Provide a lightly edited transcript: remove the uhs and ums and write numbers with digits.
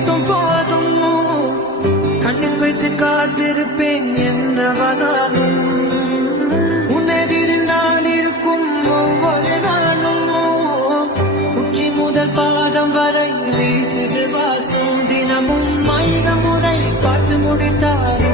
மட்டும் போதும் கண்ணில் வைத்து காத்திருப்பேன் என்னவனாலும் உன்னெதிரில் நான் இருக்கும் ஒவ்வொரு நாளும் உச்சி முதல் பாதம் வரை வீசுகிற வாசம் தினமும் 1000 முறை பார்த்து முடித்தார்